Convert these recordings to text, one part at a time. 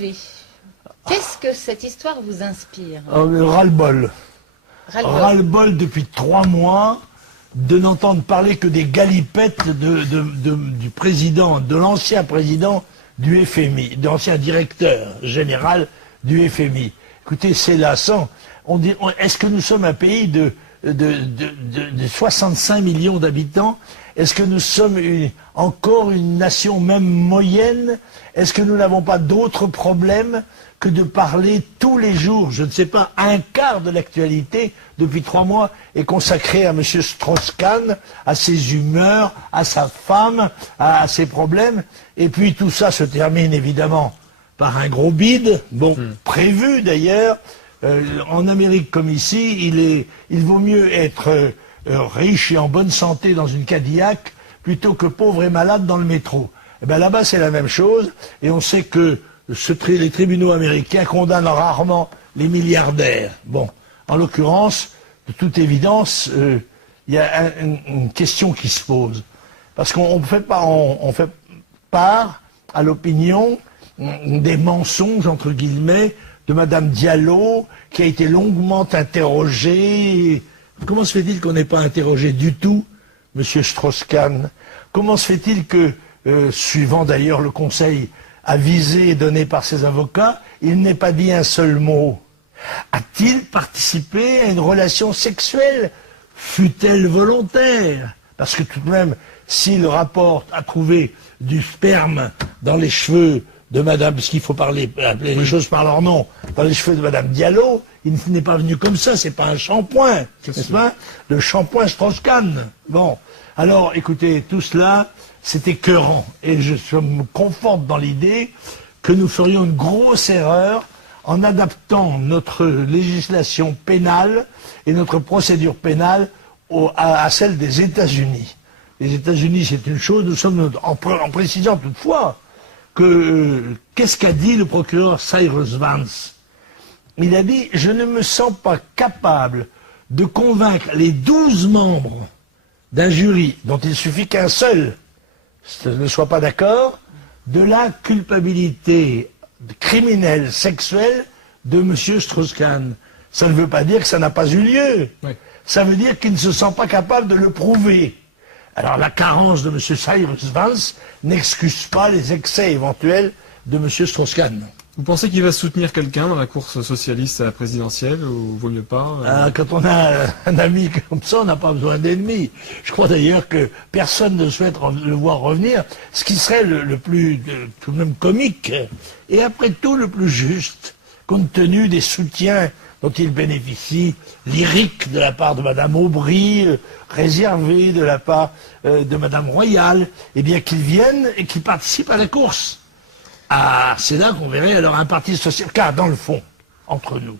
levé. Qu'est-ce que cette histoire vous inspire? Ras-le-bol. Ras-le-bol depuis 3 mois de n'entendre parler que des galipettes du président, de l'ancien président du FMI, de l'ancien directeur général du FMI. Écoutez, c'est lassant. Est-ce que nous sommes un pays de 65 millions d'habitants? Est-ce que nous sommes encore une nation même moyenne? Est-ce que nous n'avons pas d'autres problèmes que de parler tous les jours, je ne sais pas, un quart de l'actualité depuis 3 mois est consacré à M. Strauss-Kahn, à ses humeurs, à sa femme, à ses problèmes, et puis tout ça se termine évidemment par un gros bide, prévu d'ailleurs. En Amérique comme ici, il vaut mieux être riche et en bonne santé dans une Cadillac plutôt que pauvre et malade dans le métro. Et bien là-bas c'est la même chose, et on sait que les tribunaux américains condamnent rarement les milliardaires. Bon, en l'occurrence, de toute évidence, il y a une question qui se pose. Parce qu'on fait part à l'opinion des mensonges, entre guillemets, de Madame Diallo, qui a été longuement interrogée. Comment se fait-il qu'on n'ait pas interrogé du tout Monsieur Strauss-Kahn? Comment se fait-il que, suivant d'ailleurs le conseil avisé donné par ses avocats, il n'ait pas dit un seul mot? A-t-il participé à une relation sexuelle, fût-elle volontaire? Parce que tout de même, s'il rapporte à trouver du sperme dans les cheveux de Madame, parce qu'il faut appeler les choses par leur nom, dans les cheveux de Madame Diallo, il n'est pas venu comme ça, c'est pas un shampoing, n'est-ce pas? Le shampoing Strauss-Kahn. Bon, alors écoutez, tout cela, c'est écœurant, et je me conforte dans l'idée que nous ferions une grosse erreur en adaptant notre législation pénale et notre procédure pénale à celle des États-Unis. Les États-Unis, c'est une chose, nous sommes en précisant toutefois que qu'est-ce qu'a dit le procureur Cyrus Vance? Il a dit: je ne me sens pas capable de convaincre les 12 membres d'un jury dont il suffit qu'un seul ne soit pas d'accord de la culpabilité criminelle sexuelle de M. Strauss-Kahn. Ça ne veut pas dire que ça n'a pas eu lieu. Oui. Ça veut dire qu'il ne se sent pas capable de le prouver. Alors la carence de M. Cyrus Vance n'excuse pas les excès éventuels de M. Strauss-Kahn. Vous pensez qu'il va soutenir quelqu'un dans la course socialiste à la présidentielle, ou vaut mieux pas Quand on a un ami comme ça, on n'a pas besoin d'ennemis. Je crois d'ailleurs que personne ne souhaite le voir revenir, ce qui serait le plus tout de même comique, et après tout le plus juste, compte tenu des soutiens dont il bénéficie, lyrique de la part de Madame Aubry, réservé de la part de Madame Royal, eh bien qu'ils viennent et qu'ils participent à la course. Ah, c'est là qu'on verrait alors un parti social, car dans le fond, entre nous,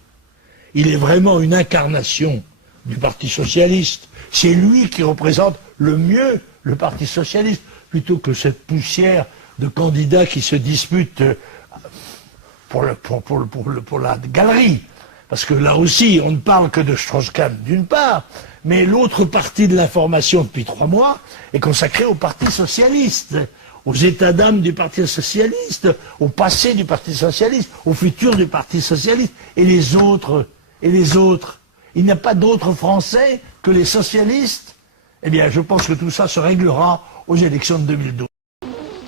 il est vraiment une incarnation du Parti socialiste. C'est lui qui représente le mieux le Parti socialiste, plutôt que cette poussière de candidats qui se disputent pour la galerie. Parce que là aussi, on ne parle que de Strauss-Kahn d'une part, mais l'autre partie de l'information depuis 3 mois est consacrée au Parti socialiste, aux états d'âme du Parti socialiste, au passé du Parti socialiste, au futur du Parti socialiste, et les autres. Il n'y a pas d'autres Français que les socialistes. Eh bien, je pense que tout ça se réglera aux élections de 2012.